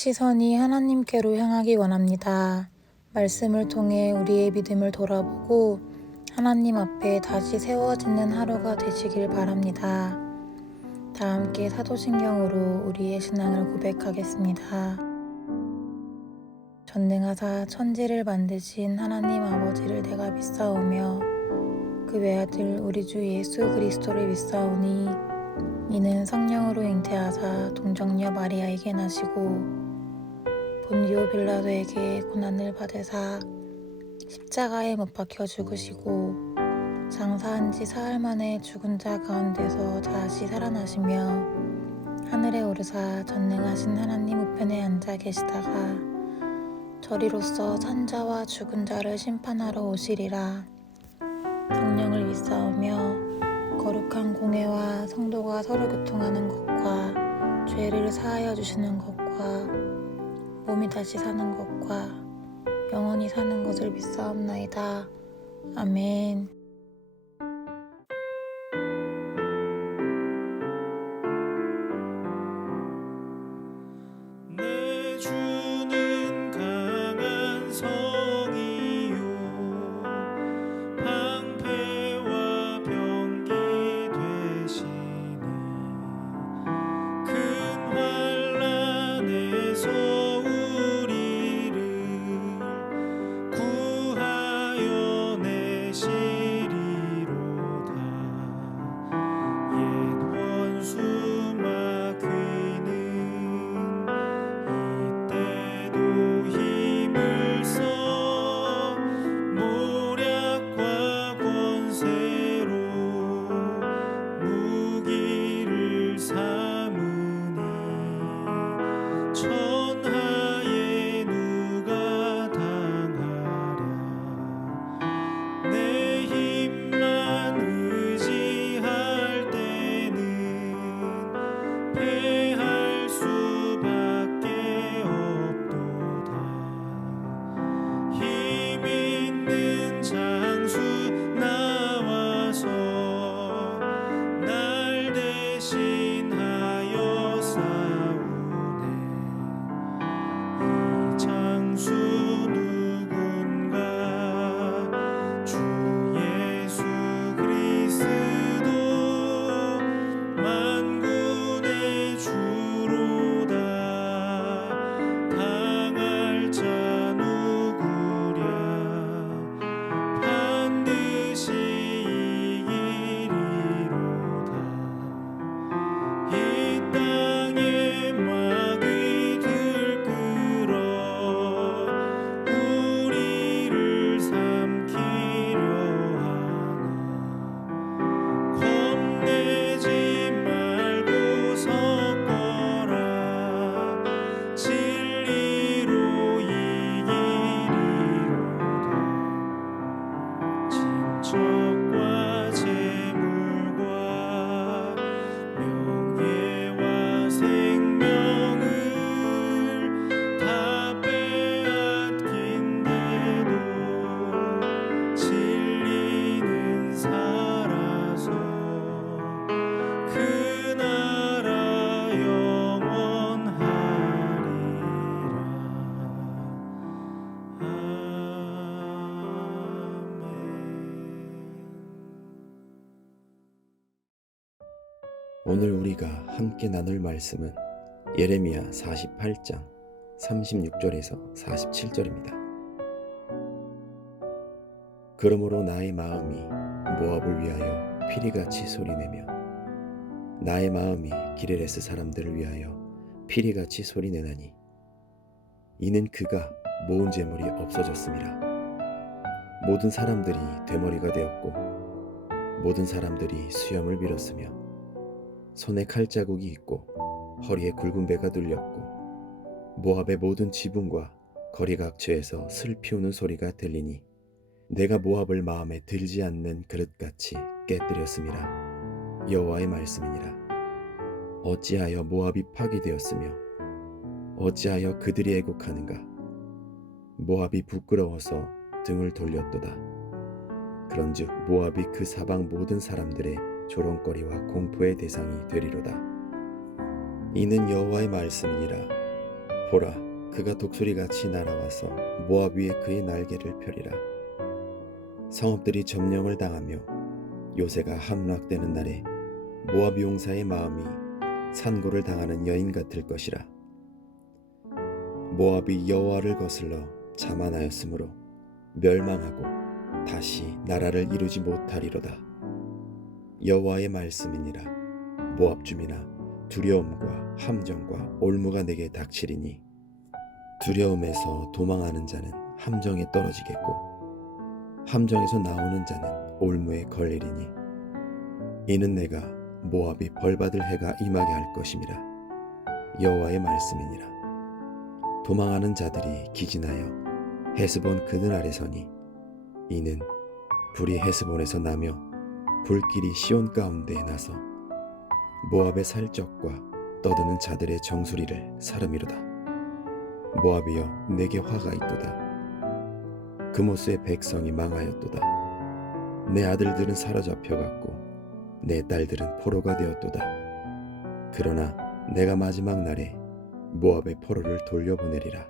시선이 하나님께로 향하기 원합니다. 말씀을 통해 우리의 믿음을 돌아보고 하나님 앞에 다시 세워지는 하루가 되시길 바랍니다. 다 함께 사도신경으로 우리의 신앙을 고백하겠습니다. 전능하사 천지를 만드신 하나님 아버지를 내가 믿사오며 그 외아들 우리 주 예수 그리스도를 믿사오니 이는 성령으로 잉태하사 동정녀 마리아에게 나시고 본디오 빌라도에게 고난을 받으사 십자가에 못 박혀 죽으시고 장사한 지 사흘 만에 죽은 자 가운데서 다시 살아나시며 하늘에 오르사 전능하신 하나님 우편에 앉아 계시다가 저리로서 산 자와 죽은 자를 심판하러 오시리라. 성령을 믿사오며 거룩한 공회와 성도가 서로 교통하는 것과 죄를 사하여 주시는 것과 몸이 다시 사는 것과 영원히 사는 것을 믿사옵나이다. 아멘. 내 주는 강한 성이요 방패와 병기 되시니 큰 환난에서 우리를 구하여 내시리로다. 옛 원수 마귀는 이때도 힘을 써 모략과 권세로 무기를 삼으니 천하에 누가 당하랴. 내 힘만 의지할 때는 패할 수밖에 없도다. 힘 있는 장수 나와서 날 대신하여 싸우네. 이 장수 누군가 주 예수 그리스도 만군의 주로다. 당할 자 누구랴. 반드시 이기리로다. 이 땅에 마귀 들끓어 우리를 삼키려 하나. 겁내지 말고 섰거라. 진리로 이기리로다. 친척과 재물과 명예와 생명을 다 빼앗긴데도 진리는 살아서 그 나라 영원하리라. 오늘 우리가 함께 나눌 말씀은 예레미야 48장 36절에서 47절입니다. 그러므로 나의 마음이 모압을 위하여 피리같이 소리내며 나의 마음이 기레레스 사람들을 위하여 피리같이 소리내나니 이는 그가 모은 재물이 없어졌음이라. 모든 사람들이 되머리가 되었고 모든 사람들이 수염을 밀었으며 손에 칼자국이 있고 허리에 굵은 배가 둘렸고 모압의 모든 지붕과 거리 각처에서 슬 피우는 소리가 들리니 내가 모압을 마음에 들지 않는 그릇같이 깨뜨렸음이라. 여호와의 말씀이니라. 어찌하여 모압이 파괴되었으며 어찌하여 그들이 애곡하는가. 모압이 부끄러워서 등을 돌렸도다. 그런즉 모압이 그 사방 모든 사람들의 조롱거리와 공포의 대상이 되리로다. 이는 여호와의 말씀이니라. 보라, 그가 독수리같이 날아와서 모압 위에 그의 날개를 펴리라. 성읍들이 점령을 당하며 요새가 함락되는 날에 모압 용사의 마음이 산고를 당하는 여인 같을 것이라. 모압이 여호와를 거슬러 자만하였으므로 멸망하고 다시 나라를 이루지 못하리로다. 여호와의 말씀이니라. 모압 주민아, 두려움과 함정과 올무가 내게 닥치리니 두려움에서 도망하는 자는 함정에 떨어지겠고 함정에서 나오는 자는 올무에 걸리리니 이는 내가 모압이 벌받을 해가 임하게 할 것임이라. 여호와의 말씀이니라. 도망하는 자들이 기진하여 헤스본 그늘 아래 서니 이는 불이 헤스본에서 나며 불길이 시온 가운데에 나서 모압의 살적과 떠드는 자들의 정수리를 사름이로다. 모압이여, 내게 화가 있도다. 그모스의 백성이 망하였도다. 내 아들들은 사로잡혀갔고 내 딸들은 포로가 되었도다. 그러나 내가 마지막 날에 모압의 포로를 돌려보내리라.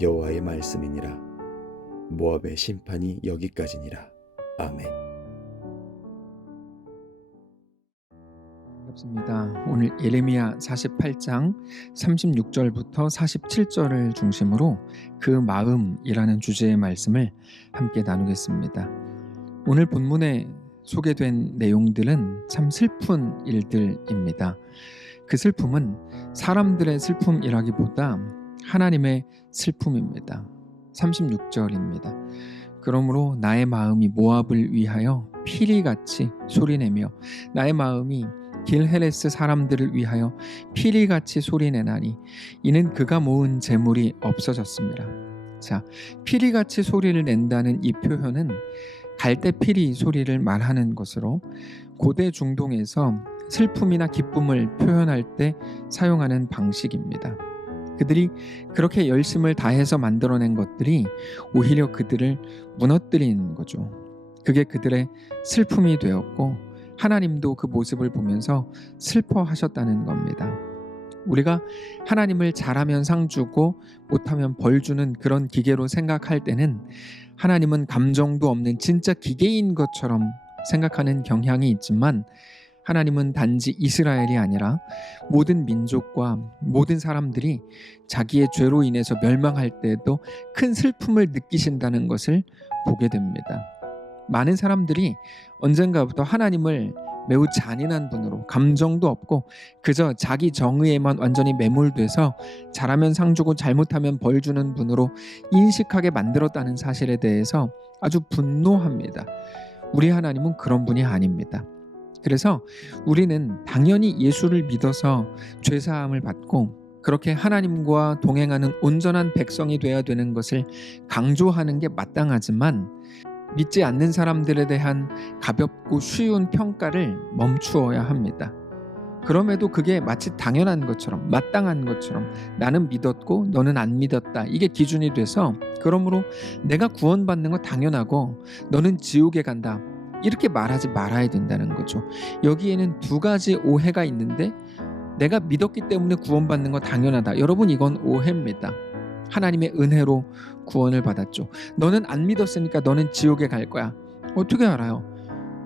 여호와의 말씀이니라. 모압의 심판이 여기까지니라. 아멘. 반갑습니다. 오늘 예레미야 48장 36절부터 47절을 중심으로 그 마음이라는 주제의 말씀을 함께 나누겠습니다. 오늘 본문에 소개된 내용들은 참 슬픈 일들입니다. 그 슬픔은 사람들의 슬픔이라기보다 하나님의 슬픔입니다. 36절입니다. 그러므로 나의 마음이 모압을 위하여 피리같이 소리내며 나의 마음이 길헤레스 사람들을 위하여 피리같이 소리내나니 이는 그가 모은 재물이 없어졌습니다. 자, 피리같이 소리를 낸다는 이 표현은 갈대피리 소리를 말하는 것으로 고대 중동에서 슬픔이나 기쁨을 표현할 때 사용하는 방식입니다. 그들이 그렇게 열심을 다해서 만들어낸 것들이 오히려 그들을 무너뜨린 거죠. 그게 그들의 슬픔이 되었고 하나님도 그 모습을 보면서 슬퍼하셨다는 겁니다. 우리가 하나님을 잘하면 상 주고 못하면 벌 주는 그런 기계로 생각할 때는 하나님은 감정도 없는 진짜 기계인 것처럼 생각하는 경향이 있지만 하나님은 단지 이스라엘이 아니라 모든 민족과 모든 사람들이 자기의 죄로 인해서 멸망할 때에도 큰 슬픔을 느끼신다는 것을 보게 됩니다. 많은 사람들이 언젠가부터 하나님을 매우 잔인한 분으로 감정도 없고 그저 자기 정의에만 완전히 매몰돼서 잘하면 상 주고 잘못하면 벌 주는 분으로 인식하게 만들었다는 사실에 대해서 아주 분노합니다. 우리 하나님은 그런 분이 아닙니다. 그래서 우리는 당연히 예수를 믿어서 죄사함을 받고 그렇게 하나님과 동행하는 온전한 백성이 되어야 되는 것을 강조하는 게 마땅하지만 믿지 않는 사람들에 대한 가볍고 쉬운 평가를 멈추어야 합니다. 그럼에도 그게 마치 당연한 것처럼 마땅한 것처럼 나는 믿었고 너는 안 믿었다, 이게 기준이 돼서 그러므로 내가 구원받는 거 당연하고 너는 지옥에 간다, 이렇게 말하지 말아야 된다는 거죠. 여기에는 두 가지 오해가 있는데 내가 믿었기 때문에 구원받는 거 당연하다. 여러분, 이건 오해입니다. 하나님의 은혜로 구원을 받았죠. 너는 안 믿었으니까 너는 지옥에 갈 거야. 어떻게 알아요?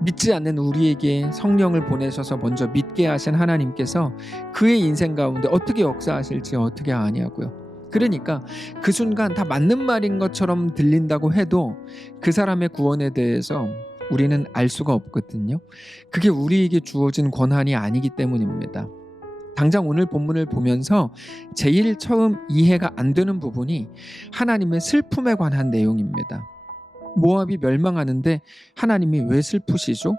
믿지 않는 우리에게 성령을 보내셔서 먼저 믿게 하신 하나님께서 그의 인생 가운데 어떻게 역사하실지 어떻게 아냐고요. 그러니까 그 순간 다 맞는 말인 것처럼 들린다고 해도 그 사람의 구원에 대해서 우리는 알 수가 없거든요. 그게 우리에게 주어진 권한이 아니기 때문입니다. 당장 오늘 본문을 보면서 제일 처음 이해가 안 되는 부분이 하나님의 슬픔에 관한 내용입니다. 모압이 멸망하는데 하나님이 왜 슬프시죠?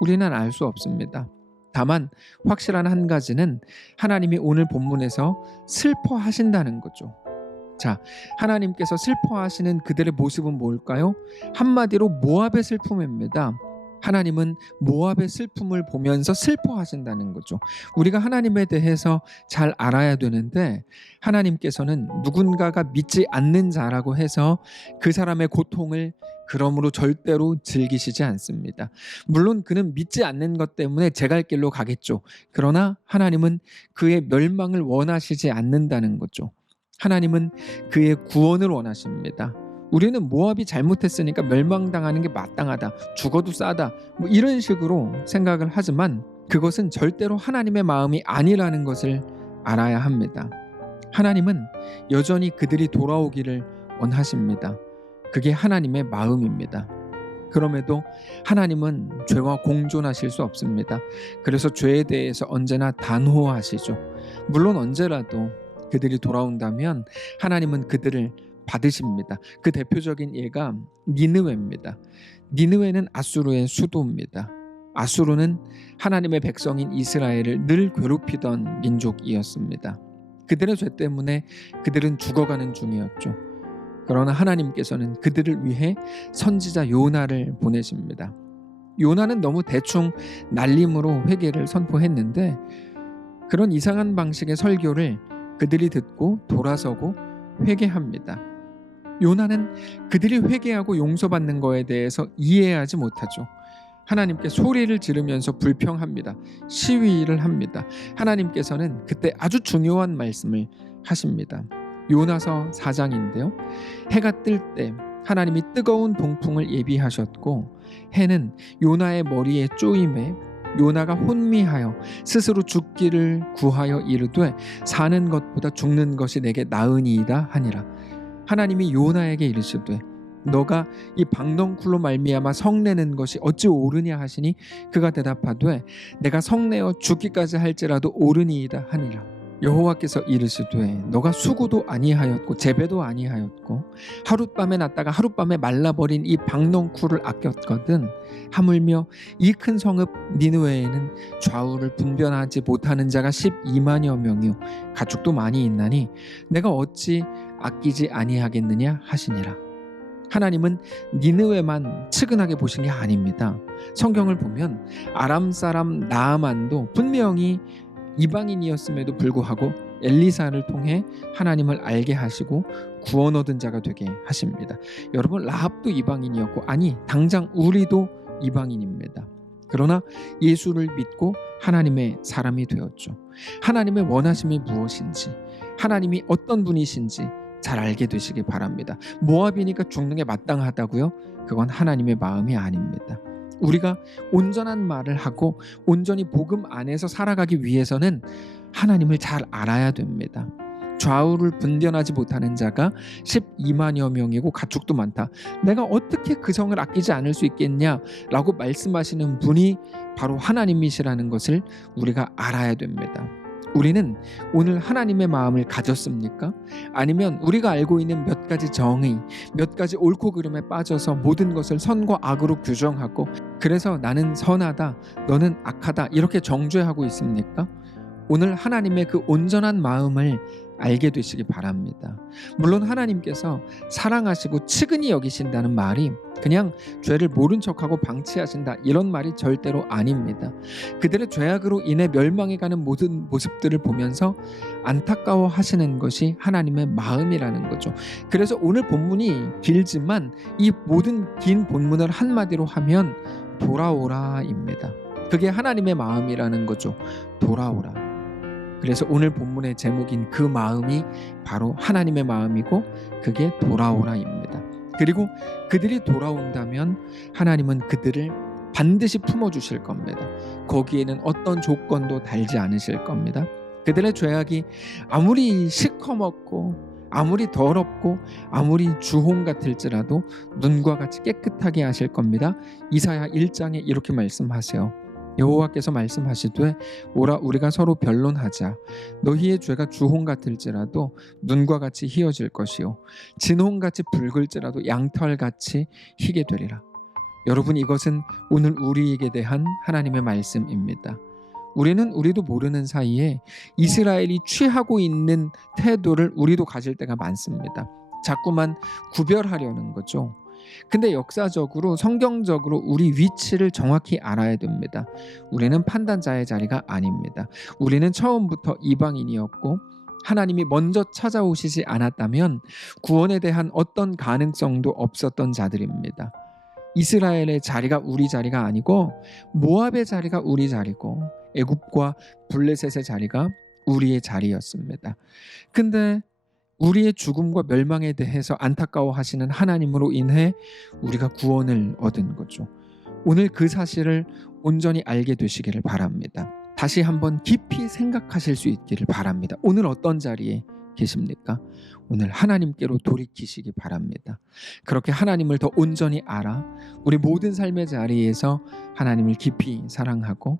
우리는 알 수 없습니다. 다만 확실한 한 가지는 하나님이 오늘 본문에서 슬퍼하신다는 거죠. 자, 하나님께서 슬퍼하시는 그들의 모습은 뭘까요? 한마디로 모압의 슬픔입니다. 하나님은 모압의 슬픔을 보면서 슬퍼하신다는 거죠. 우리가 하나님에 대해서 잘 알아야 되는데 하나님께서는 누군가가 믿지 않는 자라고 해서 그 사람의 고통을 그러므로 절대로 즐기시지 않습니다. 물론 그는 믿지 않는 것 때문에 제 갈 길로 가겠죠. 그러나 하나님은 그의 멸망을 원하시지 않는다는 거죠. 하나님은 그의 구원을 원하십니다. 우리는 모압이 잘못했으니까 멸망당하는 게 마땅하다, 죽어도 싸다, 뭐 이런 식으로 생각을 하지만 그것은 절대로 하나님의 마음이 아니라는 것을 알아야 합니다. 하나님은 여전히 그들이 돌아오기를 원하십니다. 그게 하나님의 마음입니다. 그럼에도 하나님은 죄와 공존하실 수 없습니다. 그래서 죄에 대해서 언제나 단호하시죠. 물론 언제라도 그들이 돌아온다면 하나님은 그들을 받으십니다. 그 대표적인 예가 니느웨입니다. 니느웨는 아수르의 수도입니다. 아수르는 하나님의 백성인 이스라엘을 늘 괴롭히던 민족이었습니다. 그들의 죄 때문에 그들은 죽어가는 중이었죠. 그러나 하나님께서는 그들을 위해 선지자 요나를 보내십니다. 요나는 너무 대충 날림으로 회개를 선포했는데 그런 이상한 방식의 설교를 그들이 듣고 돌아서고 회개합니다. 요나는 그들이 회개하고 용서받는 것에 대해서 이해하지 못하죠. 하나님께 소리를 지르면서 불평합니다. 시위를 합니다. 하나님께서는 그때 아주 중요한 말씀을 하십니다. 요나서 4장인데요. 해가 뜰 때 하나님이 뜨거운 동풍을 예비하셨고 해는 요나의 머리에 쪼임에 요나가 혼미하여 스스로 죽기를 구하여 이르되 사는 것보다 죽는 것이 내게 나으니이다 하니라. 하나님이 요나에게 이르시되 너가 이 박넝쿨로 말미암아 성내는 것이 어찌 옳으냐 하시니 그가 대답하되 내가 성내어 죽기까지 할지라도 옳으니이다 하니라. 여호와께서 이르시되 너가 수고도 아니하였고 재배도 아니하였고 하룻밤에 났다가 하룻밤에 말라버린 이 박넝쿨을 아꼈거든 하물며 이 큰 성읍 니느웨에는 좌우를 분별하지 못하는 자가 12만여 명이요 가축도 많이 있나니 내가 어찌 아끼지 아니하겠느냐 하시니라. 하나님은 니느웨만 측은하게 보신 게 아닙니다. 성경을 보면 아람 사람 나아만도 분명히 이방인이었음에도 불구하고 엘리사를 통해 하나님을 알게 하시고 구원 얻은 자가 되게 하십니다. 여러분, 라합도 이방인이었고 아니 당장 우리도 이방인입니다. 그러나 예수를 믿고 하나님의 사람이 되었죠. 하나님의 원하심이 무엇인지, 하나님이 어떤 분이신지 잘 알게 되시기 바랍니다. 모압이니까 죽는 게 마땅하다고요? 그건 하나님의 마음이 아닙니다. 우리가 온전한 말을 하고 온전히 복음 안에서 살아가기 위해서는 하나님을 잘 알아야 됩니다. 좌우를 분별하지 못하는 자가 12만여 명이고 가축도 많다. 내가 어떻게 그 성을 아끼지 않을 수 있겠냐라고 말씀하시는 분이 바로 하나님이시라는 것을 우리가 알아야 됩니다. 우리는 오늘 하나님의 마음을 가졌습니까? 아니면 우리가 알고 있는 몇 가지 정의, 몇 가지 옳고 그름에 빠져서 모든 것을 선과 악으로 규정하고 그래서 나는 선하다, 너는 악하다 이렇게 정죄하고 있습니까? 오늘 하나님의 그 온전한 마음을 알게 되시기 바랍니다. 물론 하나님께서 사랑하시고 측은히 여기신다는 말이 그냥 죄를 모른 척하고 방치하신다 이런 말이 절대로 아닙니다. 그들의 죄악으로 인해 멸망해가는 모든 모습들을 보면서 안타까워 하시는 것이 하나님의 마음이라는 거죠. 그래서 오늘 본문이 길지만 이 모든 긴 본문을 한마디로 하면 돌아오라입니다. 그게 하나님의 마음이라는 거죠. 돌아오라. 그래서 오늘 본문의 제목인 그 마음이 바로 하나님의 마음이고 그게 돌아오라입니다. 그리고 그들이 돌아온다면 하나님은 그들을 반드시 품어주실 겁니다. 거기에는 어떤 조건도 달지 않으실 겁니다. 그들의 죄악이 아무리 시커멓고 아무리 더럽고 아무리 주홍 같을지라도 눈과 같이 깨끗하게 하실 겁니다. 이사야 1장에 이렇게 말씀하세요. 여호와께서 말씀하시되 오라 우리가 서로 변론하자. 너희의 죄가 주홍 같을지라도 눈과 같이 희어질 것이요 진홍같이 붉을지라도 양털같이 희게 되리라. 여러분, 이것은 오늘 우리에게 대한 하나님의 말씀입니다. 우리도 모르는 사이에 이스라엘이 취하고 있는 태도를 우리도 가질 때가 많습니다. 자꾸만 구별하려는 거죠. 근데 역사적으로 성경적으로 우리 위치를 정확히 알아야 됩니다. 우리는 판단자의 자리가 아닙니다. 우리는 처음부터 이방인이었고 하나님이 먼저 찾아오시지 않았다면 구원에 대한 어떤 가능성도 없었던 자들입니다. 이스라엘의 자리가 우리 자리가 아니고 모압의 자리가 우리 자리고 애굽과 블레셋의 자리가 우리의 자리였습니다. 근데 우리의 죽음과 멸망에 대해서 안타까워하시는 하나님으로 인해 우리가 구원을 얻은 거죠. 오늘 그 사실을 온전히 알게 되시기를 바랍니다. 다시 한번 깊이 생각하실 수 있기를 바랍니다. 오늘 어떤 자리에 계십니까? 오늘 하나님께로 돌이키시기 바랍니다. 그렇게 하나님을 더 온전히 알아 우리 모든 삶의 자리에서 하나님을 깊이 사랑하고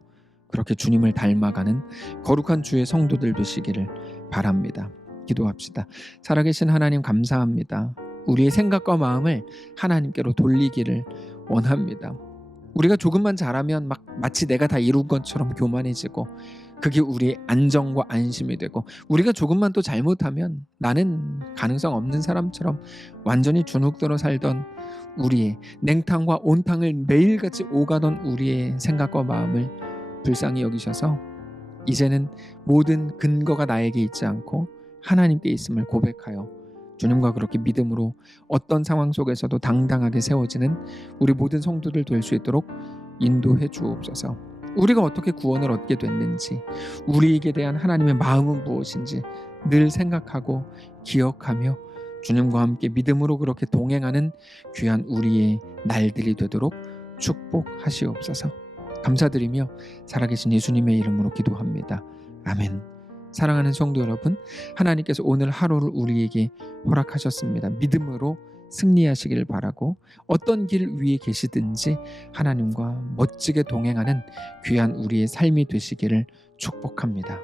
그렇게 주님을 닮아가는 거룩한 주의 성도들 되시기를 바랍니다. 기도합시다. 살아계신 하나님 감사합니다. 우리의 생각과 마음을 하나님께로 돌리기를 원합니다. 우리가 조금만 잘하면 마치 내가 다 이룬 것처럼 교만해지고 그게 우리의 안정과 안심이 되고 우리가 조금만 또 잘못하면 나는 가능성 없는 사람처럼 완전히 주눅들어 살던 우리의 냉탕과 온탕을 매일같이 오가던 우리의 생각과 마음을 불쌍히 여기셔서 이제는 모든 근거가 나에게 있지 않고 하나님께 있음을 고백하여 주님과 그렇게 믿음으로 어떤 상황 속에서도 당당하게 세워지는 우리 모든 성도들 될 수 있도록 인도해 주옵소서. 우리가 어떻게 구원을 얻게 됐는지, 우리에게 대한 하나님의 마음은 무엇인지 늘 생각하고 기억하며 주님과 함께 믿음으로 그렇게 동행하는 귀한 우리의 날들이 되도록 축복하시옵소서. 감사드리며 살아계신 예수님의 이름으로 기도합니다. 아멘. 사랑하는 성도 여러분, 하나님께서 오늘 하루를 우리에게 허락하셨습니다. 믿음으로 승리하시길 바라고 어떤 길 위에 계시든지 하나님과 멋지게 동행하는 귀한 우리의 삶이 되시기를 축복합니다.